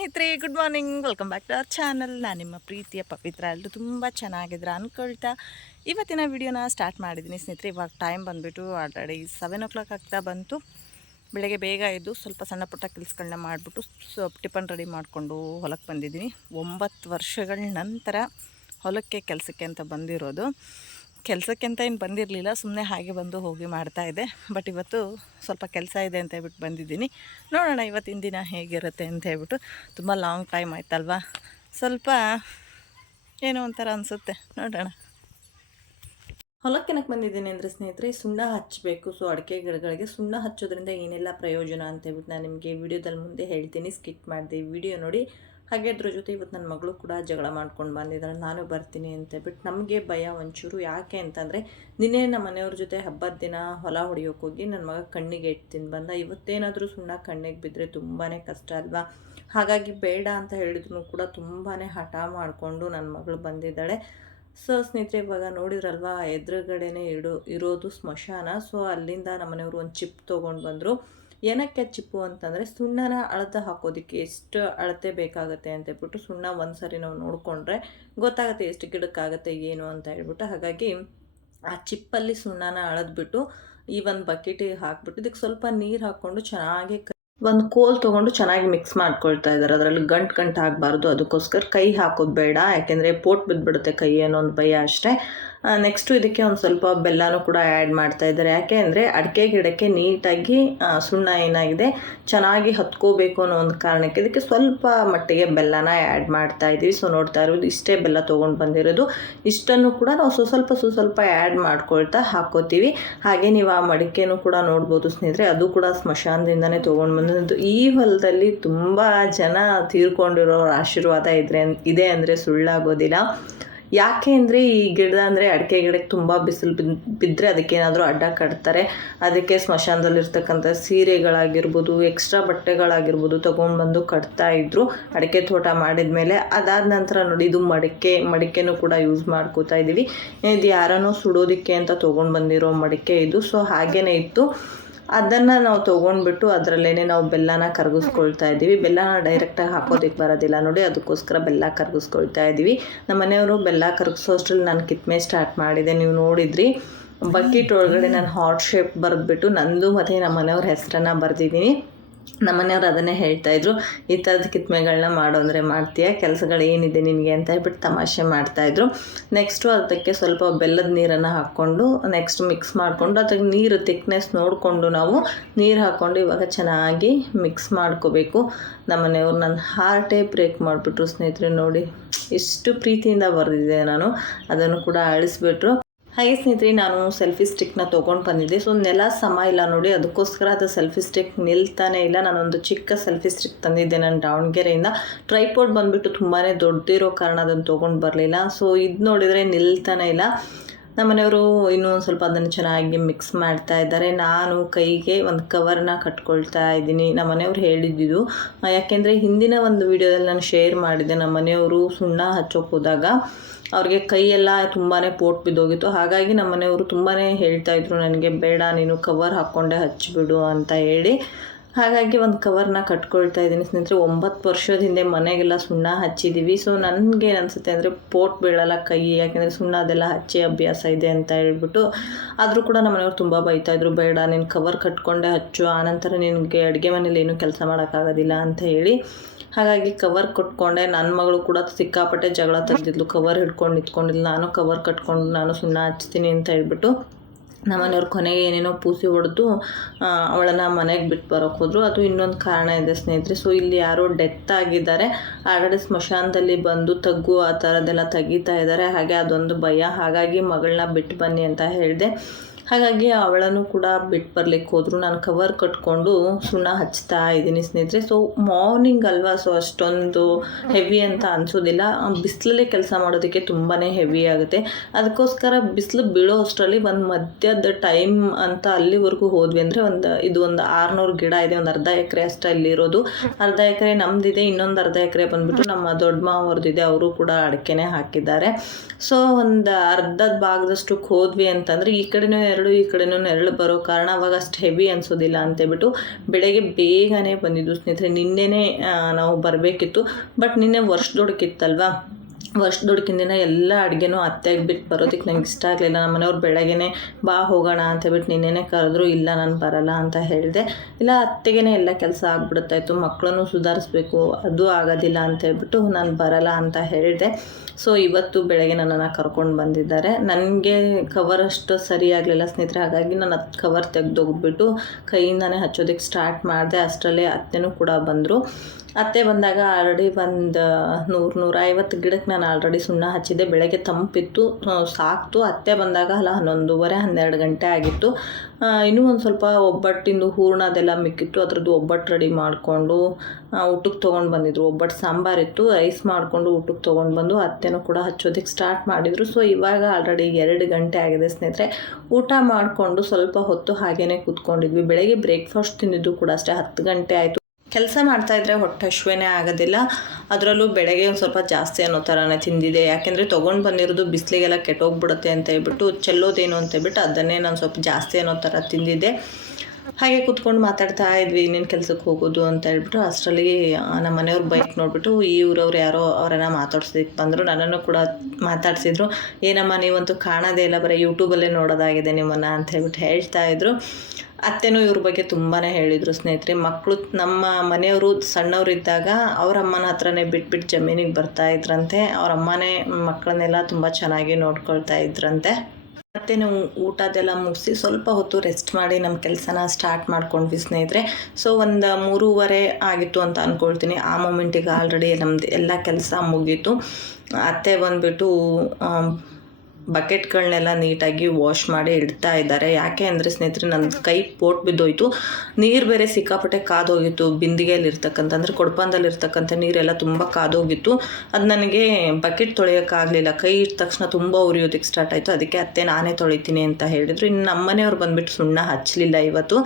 ಸ್ನೇಹಿತರೆ good morning welcome back to our channel ನಾನು ನಿಮ್ಮ ಪ್ರೀತಿಯ ಪವಿತ್ರ. ಎಲ್ಲರೂ ತುಂಬ ಚೆನ್ನಾಗಿದ್ರೆ ಅಂದ್ಕೊಳ್ತಾ ಇವತ್ತಿನ ವಿಡಿಯೋನ ಸ್ಟಾರ್ಟ್ ಮಾಡಿದ್ದೀನಿ. ಸ್ನೇಹಿತರೆ, ಇವಾಗ ಟೈಮ್ ಬಂದುಬಿಟ್ಟು ಆಲ್ರೆಡಿ ಸೆವೆನ್ ಓ ಕ್ಲಾಕ್ ಆಗ್ತಾ ಬಂತು. ಬೆಳಗ್ಗೆ ಬೇಗ ಎದ್ದು ಸ್ವಲ್ಪ ಸಣ್ಣ ಪುಟ್ಟ ಕೆಲಸಗಳನ್ನ ಮಾಡಿಬಿಟ್ಟು ಸೊ ಟಿಫನ್ ರೆಡಿ ಮಾಡಿಕೊಂಡು ಹೊಲಕ್ಕೆ ಬಂದಿದ್ದೀನಿ. ಒಂಬತ್ತು ವರ್ಷಗಳ ನಂತರ ಹೊಲಕ್ಕೆ, ಕೆಲಸಕ್ಕೆ ಅಂತ ಬಂದಿರೋದು. ಕೆಲಸಕ್ಕೆ ಅಂತ ಏನು ಬಂದಿರಲಿಲ್ಲ ಸುಮ್ಮನೆ ಹಾಗೆ ಬಂದು ಹೋಗಿ ಮಾಡ್ತಾ ಇದ್ದೆ. ಬಟ್ ಇವತ್ತು ಸ್ವಲ್ಪ ಕೆಲಸ ಇದೆ ಅಂತ ಹೇಳ್ಬಿಟ್ಟು ಬಂದಿದ್ದೀನಿ. ನೋಡೋಣ ಇವತ್ತಿನ ದಿನ ಹೇಗಿರುತ್ತೆ ಅಂತ ಹೇಳ್ಬಿಟ್ಟು. ತುಂಬ ಲಾಂಗ್ ಟೈಮ್ ಆಯ್ತಲ್ವಾ? ಸ್ವಲ್ಪ ಏನೋ ಒಂಥರ ಅನಿಸುತ್ತೆ. ನೋಡೋಣ. ಹೊಲಕ್ಕೆನಕ್ಕೆ ಬಂದಿದ್ದೀನಿ ಅಂದರೆ ಸ್ನೇಹಿತರೆ, ಸುಣ್ಣ ಹಚ್ಚಬೇಕು ಸೊ ಅಡಿಕೆ ಗಿಡಗಳಿಗೆ ಸುಣ್ಣ ಹಚ್ಚೋದ್ರಿಂದ ಏನೆಲ್ಲ ಪ್ರಯೋಜನ ಅಂತ ಹೇಳ್ಬಿಟ್ಟು ನಾನು ನಿಮಗೆ ವಿಡಿಯೋದಲ್ಲಿ ಮುಂದೆ ಹೇಳ್ತೀನಿ. ಸ್ಕಿಪ್ ಮಾಡಿದೆ. ವಿಡಿಯೋ ನೋಡಿ ಹಾಗೆ ಅದ್ರ ಜೊತೆ ಇವತ್ತು ನನ್ನ ಮಗಳು ಕೂಡ ಜಗಳ ಮಾಡ್ಕೊಂಡು ಬಂದಿದ್ದಾಳೆ. ನಾನು ಬರ್ತೀನಿ ಅಂತ ಹೇಳ್ಬಿಟ್ಟು ನಮಗೆ ಭಯ ಒಂಚೂರು. ಯಾಕೆ ಅಂತಂದರೆ, ನಿನ್ನೆ ನಮ್ಮ ಮನೆಯವ್ರ ಜೊತೆ ಹಬ್ಬದ ದಿನ ಹೊಲ ಹೊಡಿಯೋಕೆ ಹೋಗಿ ನನ್ನ ಮಗ ಕಣ್ಣಿಗೆ ಇಟ್ಟು ಬಂದ. ಇವತ್ತೇನಾದರೂ ಸುಣ್ಣ ಕಣ್ಣಿಗೆ ಬಿದ್ದರೆ ತುಂಬಾ ಕಷ್ಟ ಅಲ್ವಾ? ಹಾಗಾಗಿ ಬೇಡ ಅಂತ ಹೇಳಿದ್ರು ಕೂಡ ತುಂಬಾ ಹಠ ಮಾಡಿಕೊಂಡು ನನ್ನ ಮಗಳು ಬಂದಿದ್ದಾಳೆ. ಸೊ, ಸ್ನೇಹಿತರೆ, ಇವಾಗ ನೋಡಿದ್ರಲ್ವಾ, ಎದುರುಗಡೆನೇ ಇಡೋ, ಇರೋದು ಸ್ಮಶಾನ. ಸೊ, ಅಲ್ಲಿಂದ ನಮ್ಮನೆಯವರು ಒಂದು ಚಿಪ್ ತೊಗೊಂಡು ಬಂದರು. ಏನಕ್ಕೆ ಚಿಪ್ಪು ಅಂತಂದರೆ ಸುಣ್ಣನ ಅಳತೆ ಹಾಕೋದಕ್ಕೆ ಎಷ್ಟು ಅಳತೆ ಬೇಕಾಗುತ್ತೆ ಅಂತ ಹೇಳ್ಬಿಟ್ಟು ಸುಣ್ಣ ಒಂದು ಸರಿ ನಾವು ನೋಡಿಕೊಂಡ್ರೆ ಗೊತ್ತಾಗುತ್ತೆ ಎಷ್ಟು ಗಿಡಕ್ಕಾಗುತ್ತೆ, ಏನು ಅಂತ ಹೇಳ್ಬಿಟ್ಟು. ಹಾಗಾಗಿ ಆ ಚಿಪ್ಪಲ್ಲಿ ಸುಣ್ಣನ ಅಳದ್ಬಿಟ್ಟು ಈ ಒಂದು ಬಕೆಟಿಗೆ ಹಾಕ್ಬಿಟ್ಟು ಇದಕ್ಕೆ ಸ್ವಲ್ಪ ನೀರು ಹಾಕ್ಕೊಂಡು ಚೆನ್ನಾಗಿ ಒಂದು ಕೋಲ್ ತೊಗೊಂಡು ಚೆನ್ನಾಗಿ ಮಿಕ್ಸ್ ಮಾಡ್ಕೊಳ್ತಾ ಇದ್ದಾರೆ ಅದರಲ್ಲಿ ಗಂಟು ಗಂಟು ಆಗಬಾರ್ದು. ಅದಕ್ಕೋಸ್ಕರ ಕೈ ಹಾಕೋದು ಬೇಡ. ಯಾಕೆಂದರೆ ಪೋಟ್ ಬಿದ್ದುಬಿಡುತ್ತೆ ಕೈ ಅನ್ನೋ ಒಂದು ಭಯ ಅಷ್ಟೇ. ನೆಕ್ಸ್ಟು ಇದಕ್ಕೆ ಒಂದು ಸ್ವಲ್ಪ ಬೆಲ್ಲನೂ ಕೂಡ ಆ್ಯಡ್ ಮಾಡ್ತಾ ಇದ್ದಾರೆ. ಯಾಕೆ ಅಂದರೆ ಅಡಿಕೆ ಗಿಡಕ್ಕೆ ನೀಟಾಗಿ ಸುಣ್ಣ ಏನಾಗಿದೆ, ಚೆನ್ನಾಗಿ ಹತ್ಕೋಬೇಕು ಅನ್ನೋ ಒಂದು ಕಾರಣಕ್ಕೆ ಇದಕ್ಕೆ ಸ್ವಲ್ಪ ಮಟ್ಟಿಗೆ ಬೆಲ್ಲನ ಆ್ಯಡ್ ಮಾಡ್ತಾ ಇದ್ದೀವಿ. ಸೊ ನೋಡ್ತಾ ಇರೋದು ಇಷ್ಟೇ ಬೆಲ್ಲ ತೊಗೊಂಡು ಬಂದಿರೋದು. ಇಷ್ಟನ್ನು ಕೂಡ ನಾವು ಸ್ವಲ್ಪ ಸ್ವಲ್ಪ ಆ್ಯಡ್ ಮಾಡ್ಕೊಳ್ತಾ ಹಾಕೋತೀವಿ ಹಾಗೆ ನೀವು ಆ ಮಡಿಕೆನೂ ಕೂಡ ನೋಡ್ಬೋದು ಸ್ನೇಹಿತರೆ, ಅದು ಕೂಡ ಸ್ಮಶಾನದಿಂದನೇ ತೊಗೊಂಡು ಬಂದಿದ್ದು ಈ ಹೊಲದಲ್ಲಿ ತುಂಬ ಜನ ತೀರ್ಕೊಂಡಿರೋರ ಆಶೀರ್ವಾದ ಇದ್ರೆ, ಇದೆ ಅಂದರೆ ಸುಳ್ಳಾಗೋದಿಲ್ಲ. ಯಾಕೆ ಅಂದರೆ ಈ ಗಿಡ ಅಂದರೆ ಅಡಿಕೆ ಗಿಡಕ್ಕೆ ತುಂಬ ಬಿಸಿಲು ಬಿದ್ದು ಬಿದ್ದರೆ ಅದಕ್ಕೇನಾದರೂ ಅಡ್ಡ ಕಟ್ತಾರೆ. ಅದಕ್ಕೆ ಸ್ಮಶಾನದಲ್ಲಿರ್ತಕ್ಕಂಥ ಸೀರೆಗಳಾಗಿರ್ಬೋದು ಎಕ್ಸ್ಟ್ರಾ ಬಟ್ಟೆಗಳಾಗಿರ್ಬೋದು ತೊಗೊಂಡ್ಬಂದು ಕಟ್ತಾ ಇದ್ರು. ಅಡಿಕೆ ತೋಟ ಮಾಡಿದ ಮೇಲೆ ಅದಾದ ನಂತರ ನೋಡಿ ಇದು ಮಡಿಕೆ, ಮಡಿಕೆನೂ ಕೂಡ ಯೂಸ್ ಮಾಡ್ಕೋತಾ ಇದ್ದೀವಿ ಇದು ಯಾರನ್ನೋ ಸುಡೋದಕ್ಕೆ ಅಂತ ತೊಗೊಂಡು ಬಂದಿರೋ ಮಡಿಕೆ ಇದು. ಸೊ ಹಾಗೇ ಇತ್ತು. ಅದನ್ನು ನಾವು ತೊಗೊಂಡ್ಬಿಟ್ಟು ಅದರಲ್ಲೇ ನಾವು ಬೆಲ್ಲನ ಕರಗಿಸ್ಕೊಳ್ತಾ ಇದ್ದೀವಿ. ಬೆಲ್ಲನ ಡೈರೆಕ್ಟಾಗಿ ಹಾಕೋದಕ್ಕೆ ಬರೋದಿಲ್ಲ ನೋಡಿ, ಅದಕ್ಕೋಸ್ಕರ ಬೆಲ್ಲ ಕರಗಿಸ್ಕೊಳ್ತಾ ಇದ್ದೀವಿ. ನಮ್ಮ ಮನೆಯವರು ಬೆಲ್ಲ ಕರಗಿಸೋ ಅಷ್ಟರಲ್ಲಿ ನಾನು ಕಿತ್ಮೆ ಸ್ಟಾರ್ಟ್ ಮಾಡಿದೆ. ನೀವು ನೋಡಿದ್ರಿ ಬಕೆಟ್ ಒಳಗಡೆ ನಾನು ಹಾಟ್ ಶೇಪ್ ಬರೆದ್ಬಿಟ್ಟು ನಂದು ಮತ್ತು ನಮ್ಮ ಮನೆಯವ್ರ ಹೆಸರನ್ನು ಬರೆದಿದ್ದೀನಿ. ನಮ್ಮ ಮನೆಯವ್ರು ಅದನ್ನೇ ಹೇಳ್ತಾಯಿದ್ರು ಈ ಥರದ ಕಿತ್ಮೆಗಳನ್ನ ಮಾಡೋ ಅಂದರೆ ಮಾಡ್ತೀಯ, ಕೆಲಸಗಳು ಏನಿದೆ ನಿನಗೆ? ಅಂತ ಹೇಳ್ಬಿಟ್ಟು ತಮಾಷೆ ಮಾಡ್ತಾಯಿದ್ರು ನೆಕ್ಸ್ಟು ಅದಕ್ಕೆ ಸ್ವಲ್ಪ ಬೆಲ್ಲದ ನೀರನ್ನು ಹಾಕ್ಕೊಂಡು ನೆಕ್ಸ್ಟ್ ಮಿಕ್ಸ್ ಮಾಡಿಕೊಂಡು ಅದಕ್ಕೆ ನೀರು ತಿಕ್ನೆಸ್ ನೋಡಿಕೊಂಡು ನಾವು ನೀರು ಹಾಕ್ಕೊಂಡು ಇವಾಗ ಚೆನ್ನಾಗಿ ಮಿಕ್ಸ್ ಮಾಡ್ಕೋಬೇಕು. ನಮ್ಮ ಮನೆಯವ್ರು ನನ್ನ ಹಾರ್ಟೇ ಬ್ರೇಕ್ ಮಾಡಿಬಿಟ್ರು ಸ್ನೇಹಿತರೆ ನೋಡಿ ಎಷ್ಟು ಪ್ರೀತಿಯಿಂದ ಬರೆದಿದ್ದೆ ನಾನು. ಅದನ್ನು ಕೂಡ ಅಳಿಸ್ಬಿಟ್ರು ಹಾಗೆ ಸ್ನೇಹಿತರೆ, ನಾನು ಸೆಲ್ಫಿ ಸ್ಟಿಕ್ನ ತೊಗೊಂಡು ಬಂದಿದ್ದೆ. ಸೊ ನೆಲ ಸಮ ಇಲ್ಲ ನೋಡಿ, ಅದಕ್ಕೋಸ್ಕರ ಅದು ಸೆಲ್ಫಿ ಸ್ಟಿಕ್ ನಿಲ್ತಾನೆ ಇಲ್ಲ. ನಾನೊಂದು ಚಿಕ್ಕ ಸೆಲ್ಫಿ ಸ್ಟಿಕ್ ತಂದಿದ್ದೆ ನಾನು ದಾವಣಗೆರೆಯಿಂದ. ಟ್ರೈಪೋರ್ಡ್ ಬಂದುಬಿಟ್ಟು ತುಂಬಾ ದೊಡ್ಡದಿರೋ ಕಾರಣ ಅದನ್ನು ತೊಗೊಂಡು ಬರಲಿಲ್ಲ. ಸೊ ಇದು ನೋಡಿದರೆ ನಿಲ್ತಾನೆ ಇಲ್ಲ. ನಮ್ಮನೆಯವರು ಇನ್ನೂ ಒಂದು ಸ್ವಲ್ಪ ಅದನ್ನು ಚೆನ್ನಾಗಿ ಮಿಕ್ಸ್ ಮಾಡ್ತಾ ಇದ್ದಾರೆ. ನಾನು ಕೈಗೆ ಒಂದು ಕವರ್ನ ಕಟ್ಕೊಳ್ತಾ ಇದ್ದೀನಿ. ನಮ್ಮನೆಯವ್ರು ಹೇಳಿದ್ದಿದ್ದು ಯಾಕೆಂದರೆ ಹಿಂದಿನ ಒಂದು ವಿಡಿಯೋದಲ್ಲಿ ನಾನು ಶೇರ್ ಮಾಡಿದ್ದೆ ನಮ್ಮನೆಯವರು ಸುಣ್ಣ ಹಚ್ಚೋಕೆ ಹೋದಾಗ. ಅವ್ರಿಗೆ ಕೈಯೆಲ್ಲ ತುಂಬಾ ಪೋಟ್ ಬಿದ್ದೋಗಿತ್ತು. ಹಾಗಾಗಿ ನಮ್ಮ ಮನೆಯವರು ತುಂಬಾ ಹೇಳ್ತಾಯಿದ್ರು ನನಗೆ ಬೇಡ, ನೀನು ಕವರ್ ಹಾಕ್ಕೊಂಡೆ ಹಚ್ಚಿಬಿಡು ಅಂತ ಹೇಳಿ. ಹಾಗಾಗಿ ಒಂದು ಕವರ್ನ ಕಟ್ಕೊಳ್ತಾ ಇದ್ದೀನಿ. ಸ್ನೇಹಿತರೆ, ಒಂಬತ್ತು ವರ್ಷದ ಹಿಂದೆ ಮನೆಗೆಲ್ಲ ಸುಣ್ಣ ಹಚ್ಚಿದ್ದೀವಿ ಸೊ ನನಗೆ ಅನಿಸುತ್ತೆ ಅಂದರೆ ಪೋಟ್ ಬೀಳಲ್ಲ ಕೈ, ಯಾಕೆಂದರೆ ಸುಣ್ಣ ಅದೆಲ್ಲ ಹಚ್ಚಿ ಅಭ್ಯಾಸ ಇದೆ ಅಂತ ಹೇಳ್ಬಿಟ್ಟು. ಆದರೂ ಕೂಡ ನಮ್ಮ ಮನೆಯವ್ರು ತುಂಬ ಬೈತಾಯಿದ್ರು ಬೇಡ, ನೀನು ಕವರ್ ಕಟ್ಕೊಂಡೆ ಹಚ್ಚು, ಆನಂತರ ನಿನಗೆ ಅಡುಗೆ ಮನೇಲಿ ಏನೂ ಕೆಲಸ ಮಾಡೋಕ್ಕಾಗೋದಿಲ್ಲ ಅಂತ ಹೇಳಿ. ಹಾಗಾಗಿ ಕವರ್ ಕಟ್ಕೊಂಡೆ. ನನ್ನ ಮಗಳು ಕೂಡ ಸಿಕ್ಕಾಪಟ್ಟೆ ಜಗಳ ತಂದಿದ್ಲು. ಕವರ್ ಹಿಡ್ಕೊಂಡು ನಿಂತ್ಕೊಂಡಿದ್ಲು. ನಾನು ಕವರ್ ಕಟ್ಕೊಂಡು ನಾನು ಸುಣ್ಣ ಹಚ್ತೀನಿ ಅಂತ ಹೇಳ್ಬಿಟ್ಟು ನಮ್ಮನೆಯವ್ರ ಕೊನೆಗೆ ಏನೇನೋ ಪೂಸಿ ಹೊಡೆದು ಅವಳನ್ನು ಮನೆಗೆ ಬಿಟ್ಟು ಬರೋಕ್ಕೆ ಹೋದರು. ಅದು ಇನ್ನೊಂದು ಕಾರಣ ಇದೆ ಸ್ನೇಹಿತರೆ. ಸೊ ಇಲ್ಲಿ ಯಾರೋ ಡೆತ್ ಆಗಿದ್ದಾರೆ. ಆಗಡೆ ಸ್ಮಶಾನದಲ್ಲಿ ಬಂದು ತಗ್ಗು ಆ ಥರದ್ದೆಲ್ಲ ತೆಗಿತಾ ಇದ್ದಾರೆ. ಹಾಗೆ ಅದೊಂದು ಭಯ. ಹಾಗಾಗಿ ಮಗಳನ್ನ ಬಿಟ್ಟು ಬನ್ನಿ ಅಂತ ಹೇಳಿದೆ. ಹಾಗಾಗಿ ಅವಳನ್ನು ಕೂಡ ಬಿಟ್ಟು ಬರ್ಲಿಕ್ಕೆ ಹೋದರು. ನಾನು ಕವರ್ ಕಟ್ಕೊಂಡು ಸುಣ್ಣ ಹಚ್ತಾ ಇದ್ದೀನಿ ಸ್ನೇಹಿತರೆ. ಸೊ ಮಾರ್ನಿಂಗ್ ಅಲ್ವಾ? ಸೊ ಅಷ್ಟೊಂದು ಹೆವಿ ಅಂತ ಅನ್ಸೋದಿಲ್ಲ. ಬಿಸಿಲಲ್ಲೇ ಕೆಲಸ ಮಾಡೋದಕ್ಕೆ ತುಂಬಾ ಹೆವಿ ಆಗುತ್ತೆ. ಅದಕ್ಕೋಸ್ಕರ ಬಿಸಿಲು ಬೀಳೋ ಅಷ್ಟರಲ್ಲಿ ಒಂದು ಮಧ್ಯದ ಟೈಮ್ ಅಂತ ಅಲ್ಲಿವರೆಗೂ ಹೋದ್ವಿ ಅಂದರೆ ಒಂದು, ಇದು ಒಂದು ಆರುನೂರು ಗಿಡ ಇದೆ. ಒಂದು ಅರ್ಧ ಎಕರೆ ಅಷ್ಟೇ ಅಲ್ಲಿರೋದು. ಅರ್ಧ ಎಕರೆ ನಮ್ಮದಿದೆ ಇನ್ನೊಂದು ಅರ್ಧ ಎಕರೆ ಬಂದ್ಬಿಟ್ಟು ನಮ್ಮ ದೊಡ್ಡ ಮಾವರದಿದೆ. ಅವರು ಕೂಡ ಅಡಿಕೆನೇ ಹಾಕಿದ್ದಾರೆ. ಸೊ ಒಂದು ಅರ್ಧದ ಭಾಗದಷ್ಟಕ್ಕೆ ಹೋದ್ವಿ ಅಂತಂದರೆ ಈ ಕಡೆನೂ ನೆರಳು ಈ ಕಡೆನೂ ನೆರಳು ಬರೋ ಕಾರಣ ಅವಾಗ ಅಷ್ಟು ಹೆವಿ ಅನಿಸೋದಿಲ್ಲ ಅಂತೇಳ್ಬಿಟ್ಟು ಬೆಳಗ್ಗೆ ಬೇಗನೆ ಬಂದಿದ್ದು ಸ್ನೇಹಿತರೆ, ನಿನ್ನೆನೇ ನಾವು ಬರಬೇಕಿತ್ತು. ಬಟ್ ನಿನ್ನೆ ವರ್ಷದೊಡಕಿತ್ತಲ್ವಾ ವರ್ಷದೊಡಕಿನ ದಿನ ಎಲ್ಲ ಅಡುಗೆನೂ ಅತ್ತೆಗೆ ಬಿಟ್ಟು ಬರೋದಕ್ಕೆ ನಂಗೆ ಇಷ್ಟ ಆಗಲಿಲ್ಲ. ನಮ್ಮ ಮನೆಯವ್ರು ಬೆಳಗ್ಗೆನೆ, ಬಾ, ಹೋಗೋಣ ಅಂತ ಹೇಳ್ಬಿಟ್ಟು ನಿನ್ನೆನೇ ಕರೆದ್ರು, ಇಲ್ಲ, ನಾನು ಬರಲ್ಲ ಅಂತ ಹೇಳಿದೆ. ಇಲ್ಲ ಅತ್ತೆಗೇ ಎಲ್ಲ ಕೆಲಸ ಆಗ್ಬಿಡುತ್ತಾಯಿತು ಮಕ್ಕಳನ್ನು ಸುಧಾರಿಸ್ಬೇಕು, ಅದು ಆಗೋದಿಲ್ಲ ಅಂತ ಹೇಳ್ಬಿಟ್ಟು ನಾನು ಬರಲ್ಲ ಅಂತ ಹೇಳಿದೆ. ಸೊ, ಇವತ್ತು ಬೆಳಗ್ಗೆ ನನ್ನನ್ನು ಕರ್ಕೊಂಡು ಬಂದಿದ್ದಾರೆ. ನನಗೆ ಕವರ್ ಅಷ್ಟು ಸರಿ ಆಗಲಿಲ್ಲ ಸ್ನೇಹಿತರೆ, ಹಾಗಾಗಿ ನಾನು ಅದು ಕವರ್ ತೆಗೆದೋಗ್ಬಿಟ್ಟು ಕೈಯಿಂದನೇ ಹಚ್ಚೋದಕ್ಕೆ ಸ್ಟಾರ್ಟ್ ಮಾಡಿದೆ. ಅಷ್ಟರಲ್ಲೇ ಅತ್ತೆನೂ ಕೂಡ ಬಂದರು. ಅತ್ತೆ ಬಂದಾಗ ಆಲ್ರೆಡಿ ಒಂದು ನೂರು, ನೂರೈವತ್ತು ಗಿಡಕ್ಕೆ ನಾನು ಆಲ್ರೆಡಿ ಸುಣ್ಣ ಹಚ್ಚಿದ್ದೆ. ಬೆಳಗ್ಗೆ ತಂಪಿತ್ತು ಸಾಕ್ತು. ಅತ್ತೆ ಬಂದಾಗ ಅಲ್ಲ, ಹನ್ನೊಂದುವರೆ, ಹನ್ನೆರಡು ಗಂಟೆ ಆಗಿತ್ತು. ಇನ್ನೂ ಒಂದು ಸ್ವಲ್ಪ ಒಬ್ಬಟ್ಟಿಂದು ಹೂರ್ಣ ಅದೆಲ್ಲ ಮಿಕ್ಕಿತ್ತು. ಅದ್ರದ್ದು ಒಬ್ಬಟ್ಟು ರೆಡಿ ಮಾಡಿಕೊಂಡು ಊಟಕ್ಕೆ ತೊಗೊಂಡು ಬಂದಿದ್ರು. ಒಬ್ಬಟ್ಟು ಸಾಂಬಾರಿತ್ತು ರೈಸ್ ಮಾಡಿಕೊಂಡು ಊಟಕ್ಕೆ ತೊಗೊಂಡು ಬಂದು ಅತ್ತೆನೂ ಕೂಡ ಹಚ್ಚೋದಕ್ಕೆ ಸ್ಟಾರ್ಟ್ ಮಾಡಿದರು. ಸೊ ಇವಾಗ ಆಲ್ರೆಡಿ ಎರಡು ಗಂಟೆ ಆಗಿದೆ ಸ್ನೇಹಿತರೆ. ಊಟ ಮಾಡಿಕೊಂಡು ಸ್ವಲ್ಪ ಹೊತ್ತು ಹಾಗೇನೆ ಕೂತ್ಕೊಂಡಿದ್ವಿ. ಬೆಳಗ್ಗೆ ಬ್ರೇಕ್ಫಾಸ್ಟ್ ತಿಂದಿದ್ದು ಕೂಡ ಅಷ್ಟೇ. ಹತ್ತು ಗಂಟೆ ಆಯಿತು. ಕೆಲಸ ಮಾಡ್ತಾ ಇದ್ರೆ ಹೊಟ್ಟೆ ಹಶ್ವೇನೇ ಆಗೋದಿಲ್ಲ. ಅದರಲ್ಲೂ ಬೆಳಗ್ಗೆ ಒಂದು ಸ್ವಲ್ಪ ಜಾಸ್ತಿ ಅನ್ನೋ ಥರನೇ ತಿಂದಿದೆ. ಯಾಕೆಂದರೆ ತೊಗೊಂಡು ಬಂದಿರೋದು ಬಿಸಿಲಿಗೆಲ್ಲ ಕೆಟ್ಟೋಗ್ಬಿಡುತ್ತೆ ಅಂತ ಹೇಳ್ಬಿಟ್ಟು ಚೆಲ್ಲೋದೇನು ಅಂತ ಹೇಳ್ಬಿಟ್ಟು ಅದನ್ನೇ ನಾನು ಸ್ವಲ್ಪ ಜಾಸ್ತಿ ಅನ್ನೋ ಥರ ತಿಂದಿದ್ದೆ. ಹಾಗೆ ಕೂತ್ಕೊಂಡು ಮಾತಾಡ್ತಾ ಇದ್ವಿ, ಇನ್ನೇನು ಕೆಲಸಕ್ಕೆ ಹೋಗೋದು ಅಂತ ಹೇಳ್ಬಿಟ್ಟು ಅಷ್ಟರಲ್ಲಿ ನಮ್ಮ ಮನೆಯವ್ರ ಬೈಕ್ ನೋಡ್ಬಿಟ್ಟು ಈ ಊರವ್ರು ಯಾರೋ ಅವರನ್ನು ಮಾತಾಡ್ಸೋದಕ್ಕೆ ಬಂದರು. ನನ್ನನ್ನು ಕೂಡ ಮಾತಾಡ್ಸಿದ್ರು. ಏನಮ್ಮ ನೀವಂತೂ ಕಾಣೋದೇ ಇಲ್ಲ, ಬರೀ ಯೂಟ್ಯೂಬಲ್ಲೇ ನೋಡೋದಾಗಿದೆ ನಿಮ್ಮನ್ನು ಅಂತ ಹೇಳ್ಬಿಟ್ಟು ಹೇಳ್ತಾ ಇದ್ರು. ಅತ್ತೆನೂ ಇವ್ರ ಬಗ್ಗೆ ತುಂಬಾ ಹೇಳಿದರು ಸ್ನೇಹಿತರೆ. ಮಕ್ಕಳು ನಮ್ಮ ಮನೆಯವರು ಸಣ್ಣವರಿದ್ದಾಗ ಅವ್ರ ಅಮ್ಮನ ಹತ್ರನೇ ಬಿಟ್ಬಿಟ್ಟು ಜಮೀನಿಗೆ ಬರ್ತಾ ಇದ್ರಂತೆ. ಅವ್ರ ಅಮ್ಮನೇ ಮಕ್ಕಳನ್ನೆಲ್ಲ ತುಂಬ ಚೆನ್ನಾಗಿ ನೋಡ್ಕೊಳ್ತಾ ಇದ್ರಂತೆ. ಮತ್ತೆ ನಾವು ಊಟ ಅದೆಲ್ಲ ಮುಗಿಸಿ ಸ್ವಲ್ಪ ಹೊತ್ತು ರೆಸ್ಟ್ ಮಾಡಿ ನಮ್ಮ ಕೆಲಸನ ಸ್ಟಾರ್ಟ್ ಮಾಡ್ಕೊಂಡ್ವಿ ಸ್ನೇಹಿತರೆ. ಸೊ ಒಂದು ಮೂರುವರೆ ಆಗಿತ್ತು ಅಂತ ಅಂದ್ಕೊಳ್ತೀನಿ ಆ ಮೂಮೆಂಟಿಗೆ ಆಲ್ರೆಡಿ ನಮ್ಮದು ಎಲ್ಲ ಕೆಲಸ ಮುಗೀತು. ಅತ್ತೆ ಬಂದುಬಿಟ್ಟು ಬಕೆಟ್ಗಳನ್ನೆಲ್ಲ ನೀಟಾಗಿ ವಾಶ್ ಮಾಡಿ ಇಡ್ತಾ ಇದ್ದಾರೆ. ಯಾಕೆ ಅಂದರೆ ಸ್ನೇಹಿತರೆ, ನನ್ನ ಕೈ ಪೋಟ್ ಬಿದ್ದೋಯ್ತು. ನೀರು ಬೇರೆ ಸಿಕ್ಕಾಪಟ್ಟೆ ಕಾದೋಗಿತ್ತು. ಬಿಂದಿಗೆಯಲ್ಲಿ ಇರ್ತಕ್ಕಂಥ ಅಂದರೆ ಕೊಡಪಾನದಲ್ಲಿ ಇರ್ತಕ್ಕಂಥ ನೀರೆಲ್ಲ ತುಂಬ ಕಾದೋಗಿತ್ತು. ಅದು ನನಗೆ ಬಕೆಟ್ ತೊಳೆಯೋಕ್ಕಾಗಲಿಲ್ಲ. ಕೈ ಇಟ್ಟ ತಕ್ಷಣ ತುಂಬ ಉರಿಯೋದಕ್ಕೆ ಸ್ಟಾರ್ಟ್ ಆಯಿತು. ಅದಕ್ಕೆ ಅತ್ತೆ ನಾನೇ ತೊಳಿತೀನಿ ಅಂತ ಹೇಳಿದರು. ಇನ್ನು ನಮ್ಮ ಮನೆಯವ್ರು ಬಂದುಬಿಟ್ಟು ಸುಣ್ಣ ಹಚ್ಚಲಿಲ್ಲ ಇವತ್ತು.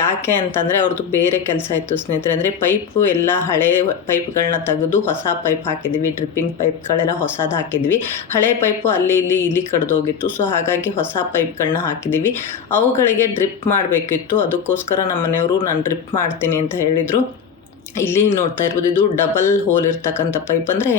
ಯಾಕೆ ಅಂತಂದರೆ ಅವ್ರದ್ದು ಬೇರೆ ಕೆಲಸ ಇತ್ತು ಸ್ನೇಹಿತರೆ. ಅಂದರೆ ಪೈಪು ಎಲ್ಲ ಹಳೆ ಪೈಪ್ಗಳನ್ನ ತೆಗೆದು ಹೊಸ ಪೈಪ್ ಹಾಕಿದ್ವಿ. ಡ್ರಿಪ್ಪಿಂಗ್ ಪೈಪ್ಗಳೆಲ್ಲ ಹೊಸದು ಹಾಕಿದ್ವಿ. ಹಳೆ ಪೈಪು ಅಲ್ಲಿ ಇಲ್ಲಿ ಇಲ್ಲಿ ಕಡ್ದೋಗಿತ್ತು. ಸೊ ಹಾಗಾಗಿ ಹೊಸ ಪೈಪ್ಗಳನ್ನ ಹಾಕಿದ್ದೀವಿ ಅವುಗಳಿಗೆ ಡ್ರಿಪ್ ಮಾಡಬೇಕಿತ್ತು. ಅದಕ್ಕೋಸ್ಕರ ನಮ್ಮ ಮನೆಯವರು ನಾನು ಡ್ರಿಪ್ ಮಾಡ್ತೀನಿ ಅಂತ ಹೇಳಿದರು. ಇಲ್ಲಿ ನೋಡ್ತಾ ಇರ್ಬೋದು, ಇದು ಡಬಲ್ ಹೋಲ್ ಇರ್ತಕ್ಕಂಥ ಪೈಪ್ ಅಂದರೆ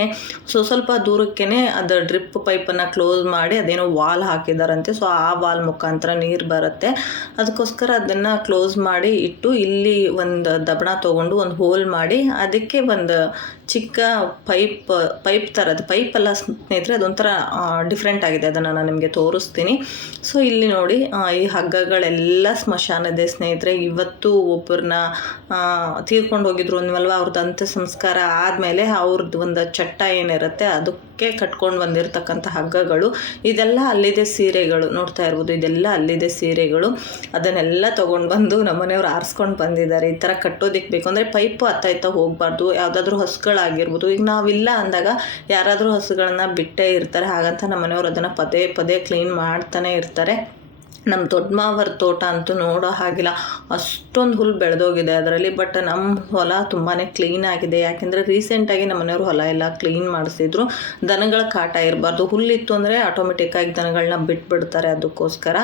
ಸೊ ಸ್ವಲ್ಪ ದೂರಕ್ಕೇ ಅದು ಡ್ರಿಪ್ ಪೈಪನ್ನು ಕ್ಲೋಸ್ ಮಾಡಿ ಅದೇನೋ ವಾಲ್ ಹಾಕಿದಾರಂತೆ. ಸೊ ಆ ವಾಲ್ ಮುಖಾಂತರ ನೀರು ಬರುತ್ತೆ. ಅದಕ್ಕೋಸ್ಕರ ಅದನ್ನು ಕ್ಲೋಸ್ ಮಾಡಿ ಇಟ್ಟು ಇಲ್ಲಿ ಒಂದು ದಬಣ ತೊಗೊಂಡು ಒಂದು ಹೋಲ್ ಮಾಡಿ ಅದಕ್ಕೆ ಒಂದು ಚಿಕ್ಕ ಪೈಪ್ ಪೈಪ್ ಥರದ್ದು ಪೈಪ್ ಅಲ್ಲ ಸ್ನೇಹಿತರೆ, ಅದೊಂಥರ ಡಿಫ್ರೆಂಟ್ ಆಗಿದೆ. ಅದನ್ನು ನಾನು ನಿಮಗೆ ತೋರಿಸ್ತೀನಿ. ಸೊ ಇಲ್ಲಿ ನೋಡಿ ಈ ಹಗ್ಗಗಳೆಲ್ಲ ಸ್ಮಶಾನದೆ ಸ್ನೇಹಿತರೆ. ಇವತ್ತು ಒಬ್ಬರನ್ನ ತೀರ್ಕೊಂಡು ಹೋಗಿದ್ರು ಅಂದ್ವಲ್ವ ಅವ್ರದ್ದು ಅಂತ್ಯ ಸಂಸ್ಕಾರ ಆದಮೇಲೆ ಅವ್ರದ್ದು ಒಂದು ಚಟ್ಟ ಏನಿರುತ್ತೆ, ಅದಕ್ಕೆ ಕಟ್ಕೊಂಡು ಬಂದಿರತಕ್ಕಂಥ ಹಗ್ಗಗಳು. ಇದೆಲ್ಲ ಅಲ್ಲಿದೆ ಸೀರೆಗಳು, ನೋಡ್ತಾ ಇರ್ಬೋದು, ಇದೆಲ್ಲ ಅಲ್ಲಿದೆ ಸೀರೆಗಳು. ಅದನ್ನೆಲ್ಲ ತೊಗೊಂಡು ಬಂದು ನಮ್ಮನೆಯವ್ರು ಆರಿಸ್ಕೊಂಡು ಬಂದಿದ್ದಾರೆ. ಈ ಥರ ಕಟ್ಟೋದಕ್ಕೆ ಬೇಕು ಅಂದರೆ ಪೈಪು ಅತ್ತ ಇತ್ತ ಹೋಗಬಾರ್ದು, ಯಾವುದಾದ್ರೂ ಹಸುಗಳಾಗಿರ್ಬೋದು. ಈಗ ನಾವಿಲ್ಲ ಅಂದಾಗ ಯಾರಾದರೂ ಹಸುಗಳನ್ನ ಬಿಟ್ಟೇ ಇರ್ತಾರೆ, ಹಾಗಂತ ನಮ್ಮನೆಯವ್ರು ಅದನ್ನು ಪದೇ ಪದೇ ಕ್ಲೀನ್ ಮಾಡ್ತಾನೆ ಇರ್ತಾರೆ. ನಮ್ಮ ದೊಡ್ಡ ಮಾವರ ತೋಟ ಅಂತೂ ನೋಡೋ ಹಾಗಿಲ್ಲ. ಅಷ್ಟೊಂದು ಹುಲ್ಲು ಬೆಳೆದೋಗಿದೆ ಅದರಲ್ಲಿ ಬಟ್ ನಮ್ಮ ಹೊಲ ತುಂಬಾ ಕ್ಲೀನ್ ಆಗಿದೆ. ಯಾಕೆಂದರೆ ರೀಸೆಂಟಾಗಿ ನಮ್ಮ ಮನೆಯವರು ಹೊಲ ಎಲ್ಲ ಕ್ಲೀನ್ ಮಾಡಿಸಿದ್ರು. ದನಗಳ ಕಾಟ ಇರಬಾರ್ದು. ಹುಲ್ಲಿತ್ತು ಅಂದರೆ ಆಟೋಮೆಟಿಕ್ಕಾಗಿ ದನಗಳನ್ನ ಬಿಟ್ಬಿಡ್ತಾರೆ ಅದಕ್ಕೋಸ್ಕರ.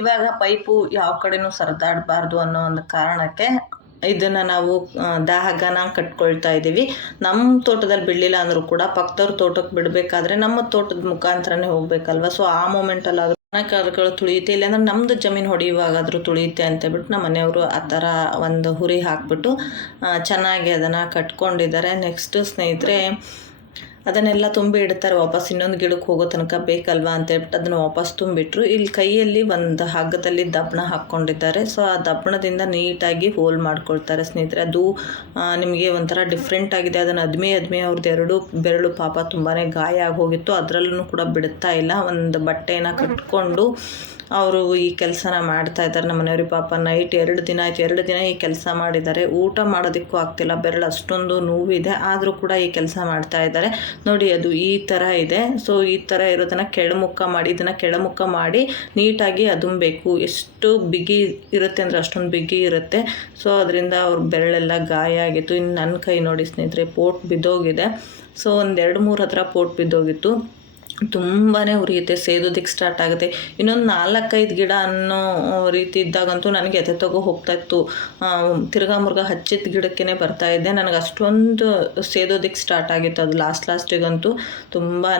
ಇವಾಗ ಪೈಪು ಯಾವ ಕಡೆನೂ ಸರಿದಾಡಬಾರ್ದು ಅನ್ನೋ ಒಂದು ಕಾರಣಕ್ಕೆ ಇದನ್ನು ನಾವು ದಾಹಗನ ಕಟ್ಕೊಳ್ತಾ ಇದ್ದೀವಿ ನಮ್ಮ ತೋಟದಲ್ಲಿ ಬಿಡಲಿಲ್ಲ ಅಂದರೂ ಕೂಡ ಪಕ್ಕದವ್ರ ತೋಟಕ್ಕೆ ಬಿಡಬೇಕಾದ್ರೆ ನಮ್ಮ ತೋಟದ ಮುಖಾಂತರನೇ ಹೋಗಬೇಕಲ್ವ? ಸೊ ಆ ಮೂಮೆಂಟಲ್ಲಾದರೂ ಕರುಗಳು ತುಳಿಯುತ್ತೆ. ಇಲ್ಲಾಂದ್ರೆ ನಮ್ಮದು ಜಮೀನು ಹೊಡೆಯುವಾಗಾದರೂ ತುಳಿಯುತ್ತೆ ಅಂತ ಬಿಟ್ಟು ನಮ್ಮ ಮನೆಯವರು ಆ ಥರ ಒಂದು ಹುರಿ ಹಾಕ್ಬಿಟ್ಟು ಚೆನ್ನಾಗಿ ಅದನ್ನು ಕಟ್ಕೊಂಡಿದ್ದಾರೆ. ನೆಕ್ಸ್ಟು ಸ್ನೇಹಿತರೆ ಅದನ್ನೆಲ್ಲ ತುಂಬಿ ಇಡ್ತಾರೆ, ವಾಪಸ್ ಇನ್ನೊಂದು ಗಿಡಕ್ಕೆ ಹೋಗೋ ತನಕ ಬೇಕಲ್ವಾ ಅಂತ ಹೇಳ್ಬಿಟ್ಟು ಅದನ್ನು ವಾಪಸ್ ತುಂಬಿಟ್ರು. ಇಲ್ಲಿ ಕೈಯಲ್ಲಿ ಒಂದು ಹಗ್ಗದಲ್ಲಿ ದಪ್ಪಣ ಹಾಕ್ಕೊಂಡಿದ್ದಾರೆ. ಸೊ ಆ ದಬ್ಬಣದಿಂದ ನೀಟಾಗಿ ಹೋಲ್ ಮಾಡ್ಕೊಳ್ತಾರೆ ಸ್ನೇಹಿತರೆ. ಅದು ನಿಮಗೆ ಒಂಥರ ಡಿಫ್ರೆಂಟ್ ಆಗಿದೆ. ಅದನ್ನು ಅದ್ಮಿ ಅದ್ಮಿ ಅವ್ರದ್ದು ಎರಡು ಬೆರಳು ಪಾಪ ತುಂಬಾ ಗಾಯ ಆಗೋಗಿತ್ತು. ಅದರಲ್ಲೂ ಕೂಡ ಬಿಡುತ್ತಾ ಇಲ್ಲ. ಒಂದು ಬಟ್ಟೆನ ಕಟ್ಕೊಂಡು ಅವರು ಈ ಕೆಲಸನ ಮಾಡ್ತಾ ಇದ್ದಾರೆ. ನಮ್ಮ ಮನೆಯವ್ರಿಗೆ ಪಾಪ ನೈಟ್ ಎರಡು ದಿನ ಆಯ್ತು. ಎರಡು ದಿನ ಈ ಕೆಲಸ ಮಾಡಿದ್ದಾರೆ. ಊಟ ಮಾಡೋದಕ್ಕೂ ಆಗ್ತಿಲ್ಲ. ಬೆರಳು ಅಷ್ಟೊಂದು ನೋವಿದೆ. ಆದರೂ ಕೂಡ ಈ ಕೆಲಸ ಮಾಡ್ತಾ ಇದ್ದಾರೆ. ನೋಡಿ, ಅದು ಈ ಥರ ಇದೆ. ಸೊ ಈ ಥರ ಇರೋದನ್ನು ಕೆಳಮುಖ ಮಾಡಿ, ಇದನ್ನು ಕೆಳಮುಖ ಮಾಡಿ ನೀಟಾಗಿ ಅದುಂಬೇಕು. ಎಷ್ಟು ಬಿಗಿ ಇರುತ್ತೆ ಅಂದರೆ ಅಷ್ಟೊಂದು ಬಿಗಿ ಇರುತ್ತೆ. ಸೊ ಅದರಿಂದ ಅವ್ರ ಬೆರಳೆಲ್ಲ ಗಾಯ ಆಗಿತ್ತು. ಇನ್ನು ನನ್ನ ಕೈ ನೋಡಿ ಸ್ನೇಹಿತರೆ, ಪೋಟ್ ಬಿದ್ದೋಗಿದೆ. ಸೊ ಒಂದೆರಡು ಮೂರು ಹತ್ರ ಪೋಟ್ ಬಿದ್ದೋಗಿತ್ತು. ತುಂಬಾ ಉರಿಯುತ್ತೆ, ಸೇದೋದಕ್ಕೆ ಸ್ಟಾರ್ಟ್ ಆಗುತ್ತೆ. ಇನ್ನೊಂದು ನಾಲ್ಕೈದು ಗಿಡ ಅನ್ನೋ ರೀತಿ ಇದ್ದಾಗಂತೂ ನನಗೆ ಎದೆ ತಗೋ ಹೋಗ್ತಾ ಇತ್ತು. ತಿರ್ಗಾ ಮುರ್ಗ ಹಚ್ಚಿದ ಗಿಡಕ್ಕೇ ಬರ್ತಾ ಇದ್ದೆ. ನನಗೆ ಅಷ್ಟೊಂದು ಸೇದೋದಕ್ಕೆ ಸ್ಟಾರ್ಟ್ ಆಗಿತ್ತು. ಅದು ಲಾಸ್ಟ್ ಲಾಸ್ಟಿಗಂತೂ ತುಂಬಾ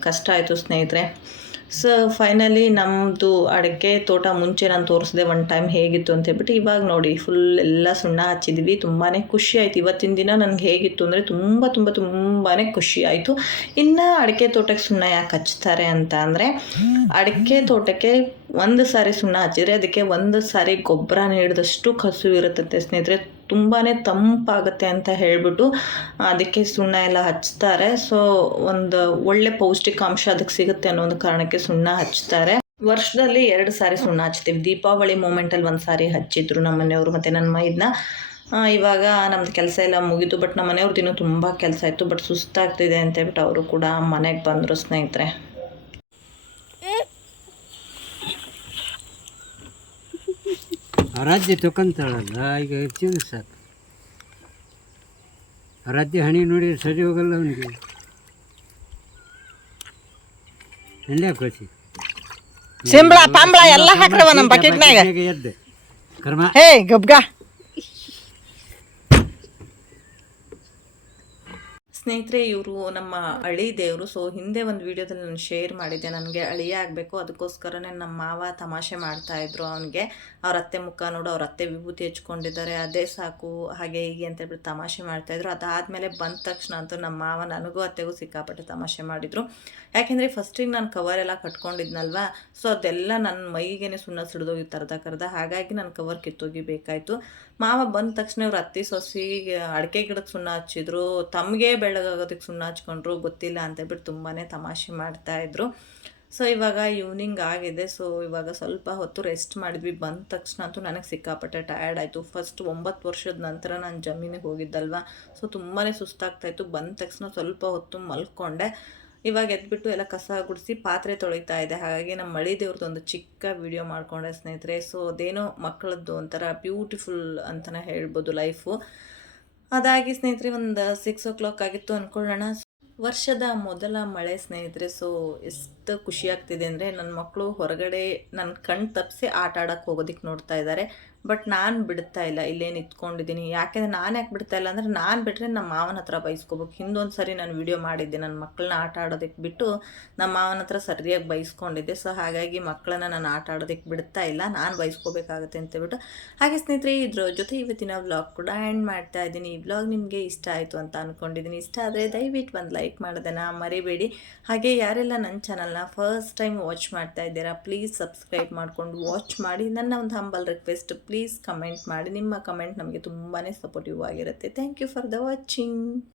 ಕಷ್ಟ ಆಯಿತು ಸ್ನೇಹಿತರೆ. ಸೊ ಫೈನಲಿ ನಮ್ಮದು ಅಡಿಕೆ ತೋಟ ಮುಂಚೆ ನಾನು ತೋರಿಸಿದೆ ಒನ್ ಟೈಮ್ ಹೇಗಿತ್ತು ಅಂತ ಹೇಳ್ಬಿಟ್ಟು ಇವಾಗ ನೋಡಿ ಫುಲ್ ಎಲ್ಲ ಸುಣ್ಣ ಹಚ್ಚಿದ್ವಿ. ತುಂಬಾ ಖುಷಿ ಆಯಿತು. ಇವತ್ತಿನ ದಿನ ನನಗೆ ಹೇಗಿತ್ತು ಅಂದರೆ ತುಂಬ ತುಂಬ ತುಂಬಾ ಖುಷಿ ಆಯಿತು. ಇನ್ನು ಅಡಿಕೆ ತೋಟಕ್ಕೆ ಸುಣ್ಣ ಯಾಕೆ ಹಚ್ತಾರೆ ಅಂತ ಅಂದರೆ, ಅಡಿಕೆ ತೋಟಕ್ಕೆ ಒಂದು ಸಾರಿ ಸುಣ್ಣ ಹಚ್ಚಿದರೆ ಅದಕ್ಕೆ ಒಂದು ಸಾರಿ ಗೊಬ್ಬರ ನೀಡಿದಷ್ಟು ಕಸು ಇರುತ್ತಂತೆ ಸ್ನೇಹಿತರೆ. ತುಂಬಾ ತಂಪಾಗುತ್ತೆ ಅಂತ ಹೇಳಿಬಿಟ್ಟು ಅದಕ್ಕೆ ಸುಣ್ಣ ಎಲ್ಲ ಹಚ್ತಾರೆ. ಸೊ ಒಂದು ಒಳ್ಳೆ ಪೌಷ್ಟಿಕಾಂಶ ಅದಕ್ಕೆ ಸಿಗುತ್ತೆ ಅನ್ನೋ ಒಂದು ಕಾರಣಕ್ಕೆ ಸುಣ್ಣ ಹಚ್ತಾರೆ. ವರ್ಷದಲ್ಲಿ ಎರಡು ಸಾರಿ ಸುಣ್ಣ ಹಚ್ತೀವಿ. ದೀಪಾವಳಿ ಮೂಮೆಂಟಲ್ಲಿ ಒಂದು ಸಾರಿ ಹಚ್ಚಿದ್ರು ನಮ್ಮ ಮನೆಯವರು ಮತ್ತು ನನ್ನ ಮೈದನ್ನ ಇವಾಗ ನಮ್ಮದು ಕೆಲಸ ಎಲ್ಲ ಮುಗಿತು ಬಟ್ ನಮ್ಮ ಮನೆಯವ್ರ ದಿನ ತುಂಬ ಕೆಲಸ ಇತ್ತು ಬಟ್ ಸುಸ್ತಾಗ್ತಿದೆ ಅಂತ ಹೇಳ್ಬಿಟ್ಟು ಅವರು ಕೂಡ ಮನೆಗೆ ಬಂದರು ಸ್ನೇಹಿತರೆ. ರಾಜ್ಯ ತೊಕೊಂತಾಳಲ್ಲ ಈಗ ಚೇಂಜ್ ಸಾಕು. ರಾಜ್ಯ ಹಣಿ ನೋಡಿ ಸರಿ ಹೋಗಲ್ಲ ಅವನಿಗೆ. ಎಣ್ಣೆ ಕೋಸಿ ಸಿಂಬಳ ಪಾಂಬಳ ಎಲ್ಲ ಹಾಕ್ರವ ನಮ್ಮ ಬಕೆಟ್ನಾಗ ಎದ್ದೆ. ಕರ್ಮ. ಹೇ ಗಬ್ಗ ಸ್ನೇಹಿತರೆ, ಇವರು ನಮ್ಮ ಅಳಿ ದೇವರು. ಸೊ ಹಿಂದೆ ಒಂದು ವಿಡಿಯೋದಲ್ಲಿ ನಾನು ಶೇರ್ ಮಾಡಿದ್ದೆ. ನನಗೆ ಅಳಿಯ ಆಗಬೇಕು. ಅದಕ್ಕೋಸ್ಕರನೇ ನಮ್ಮ ಮಾವ ತಮಾಷೆ ಮಾಡ್ತಾ ಇದ್ರು ಅವನಿಗೆ. ಅವ್ರ ಅತ್ತೆ ಮುಖ ನೋಡು, ಅವ್ರ ಅತ್ತೆ ವಿಭೂತಿ ಹಚ್ಕೊಂಡಿದ್ದಾರೆ. ಅದೇ ಸಾಕು, ಹಾಗೆ ಹೀಗೆ ಅಂತ ಹೇಳ್ಬಿಟ್ಟು ತಮಾಷೆ ಮಾಡ್ತಾ ಇದ್ರು. ಅದಾದಮೇಲೆ ಬಂದ ತಕ್ಷಣ ಅಂತೂ ನಮ್ಮ ಮಾವ ನನಗೂ ಅತ್ತೆಗೂ ಸಿಕ್ಕಾಪಟ್ಟೆ ತಮಾಷೆ ಮಾಡಿದರು. ಯಾಕೆಂದರೆ ಫಸ್ಟಿಗೆ ನಾನು ಕವರ್ ಎಲ್ಲ ಕಟ್ಕೊಂಡಿದ್ನಲ್ವಾ? ಸೊ ಅದೆಲ್ಲ ನನ್ನ ಮೈಗೇನೆ ಸುಣ್ಣ ಸಿಡಿದೋಗಿ ತರದ ಕರ್ದ ಹಾಗಾಗಿ ನಾನು ಕವರ್ ಕಿತ್ತೋಗಿಬೇಕಾಯ್ತು. ಮಾವ ಬಂದ ತಕ್ಷಣ ಇವ್ರು ಅತ್ತಿ ಸೊಸಿಗೆ ಅಡಿಕೆ ಗಿಡಕ್ಕೆ ಸುಣ್ಣ ಹಚ್ಚಿದ್ರು. ತಮಗೆ ಬೆಳಗಾಗೋದಕ್ಕೆ ಸುಣ್ಣ ಹಚ್ಕೊಂಡ್ರು, ಗೊತ್ತಿಲ್ಲ ಅಂತ ಹೇಳ್ಬಿಟ್ಟು ತುಂಬಾ ತಮಾಷೆ ಮಾಡ್ತಾ ಇದ್ರು. ಸೊ ಇವಾಗ ಈವ್ನಿಂಗ್ ಆಗಿದೆ. ಸೊ ಇವಾಗ ಸ್ವಲ್ಪ ಹೊತ್ತು ರೆಸ್ಟ್ ಮಾಡಿದ್ವಿ. ಬಂದ ತಕ್ಷಣ ಅಂತೂ ನನಗೆ ಸಿಕ್ಕಾಪಟ್ಟೆ ಟಯರ್ಡ್ ಆಯಿತು. ಫಸ್ಟ್ ಒಂಬತ್ತು ವರ್ಷದ ನಂತರ ನಾನು ಜಮೀನಿಗೆ ಹೋಗಿದ್ದಲ್ವ? ಸೊ ತುಂಬಾ ಸುಸ್ತಾಗ್ತಾಯಿತ್ತು ಬಂದ ತಕ್ಷಣ ಸ್ವಲ್ಪ ಹೊತ್ತು ಮಲ್ಕೊಂಡೆ. ಇವಾಗ ಎದ್ಬಿಟ್ಟು ಎಲ್ಲ ಕಸ ಗುಡಿಸಿ ಪಾತ್ರೆ ತೊಳಿತಾ ಇದೆ. ಹಾಗಾಗಿ ನಮ್ಮ ಮಳಿ ದೇವ್ರದ್ದು ಒಂದು ಚಿಕ್ಕ ವಿಡಿಯೋ ಮಾಡ್ಕೊಂಡೆ ಸ್ನೇಹಿತರೆ. ಸೊ ಅದೇನೋ ಮಕ್ಕಳದ್ದು ಒಂಥರ ಬ್ಯೂಟಿಫುಲ್ ಅಂತಲೇ ಹೇಳ್ಬೋದು ಲೈಫು ಅದಾಗಿ ಸ್ನೇಹಿತರೆ, ಒಂದು ಸಿಕ್ಸ್ ಓ ಕ್ಲಾಕ್ ಆಗಿತ್ತು ಅಂದ್ಕೊಳ್ಳೋಣ ವರ್ಷದ ಮೊದಲ ಮಳೆ ಸ್ನೇಹಿತರೆ ಸೊ ಎಷ್ಟು ಖುಷಿ ಆಗ್ತಿದೆ ಅಂದರೆ ನನ್ನ ಮಕ್ಕಳು ಹೊರಗಡೆ ನನ್ನ ಕಣ್ಣು ತಪ್ಪಿಸಿ ಆಟ ಆಡೋಕ್ಕೆ ಹೋಗೋದಕ್ಕೆ ನೋಡ್ತಾ ಇದ್ದಾರೆ ಬಟ್ ನಾನು ಬಿಡ್ತಾ ಇಲ್ಲ, ಇಲ್ಲೇನು ಇತ್ಕೊಂಡಿದ್ದೀನಿ ಯಾಕೆಂದರೆ ನಾನು ಯಾಕೆ ಬಿಡ್ತಾ ಇಲ್ಲ ಅಂದರೆ ನಾನು ಬಿಟ್ಟರೆ ನಮ್ಮ ಮಾವನ ಹತ್ರ ಬೈಸ್ಕೋಬೇಕು. ಹಿಂದೊಂದು ಸರಿ ನಾನು ವಿಡಿಯೋ ಮಾಡಿದ್ದೆ ನನ್ನ ಮಕ್ಕಳನ್ನ ಆಟ ಆಡೋದಕ್ಕೆ ಬಿಟ್ಟು ನಮ್ಮ ಮಾವನ ಹತ್ರ ಸರಿಯಾಗಿ ಬೈಸ್ಕೊಂಡಿದ್ದೆ. ಸೊ ಹಾಗಾಗಿ ಮಕ್ಕಳನ್ನ ನಾನು ಆಟ ಆಡೋದಕ್ಕೆ ಬಿಡ್ತಾ ಇಲ್ಲ, ನಾನು ಬೈಸ್ಕೋಬೇಕಾಗತ್ತೆ ಅಂತೇಳ್ಬಿಟ್ಟು ಹಾಗೆ ಸ್ನೇಹಿತರೆ, ಇದ್ರ ಜೊತೆ ಇವತ್ತಿನ ವ್ಲಾಗ್ ಕೂಡ ಆ್ಯಂಡ್ ಮಾಡ್ತಾ ಇದ್ದೀನಿ. ಈ ವ್ಲಾಗ್ ನಿಮಗೆ ಇಷ್ಟ ಆಯಿತು ಅಂತ ಅಂದ್ಕೊಂಡಿದ್ದೀನಿ ಇಷ್ಟ ಆದರೆ ದಯವಿಟ್ಟು ಒಂದು ಲೈಕ್ ಮಾಡೋದನ್ನು ಮರಿಬೇಡಿ. ಹಾಗೆ ಯಾರೆಲ್ಲ ನನ್ನ ಚಾನಲ್ನ ಫಸ್ಟ್ ಟೈಮ್ ವಾಚ್ ಮಾಡ್ತಾ ಇದ್ದೀರಾ ಪ್ಲೀಸ್ ಸಬ್ಸ್ಕ್ರೈಬ್ ಮಾಡಿಕೊಂಡು ವಾಚ್ ಮಾಡಿ. ನನ್ನ ಒಂದು ಹಂಬಲ್ ರಿಕ್ವೆಸ್ಟ್ ಪ್ಲೀಸ್ ಕಮೆಂಟ್ ಮಾಡಿ. ನಿಮ್ಮ ಕಮೆಂಟ್ ನಮಗೆ ತುಂಬಾ ಸಪೋರ್ಟಿವ್ ಆಗಿರುತ್ತೆ. Thank you for the watching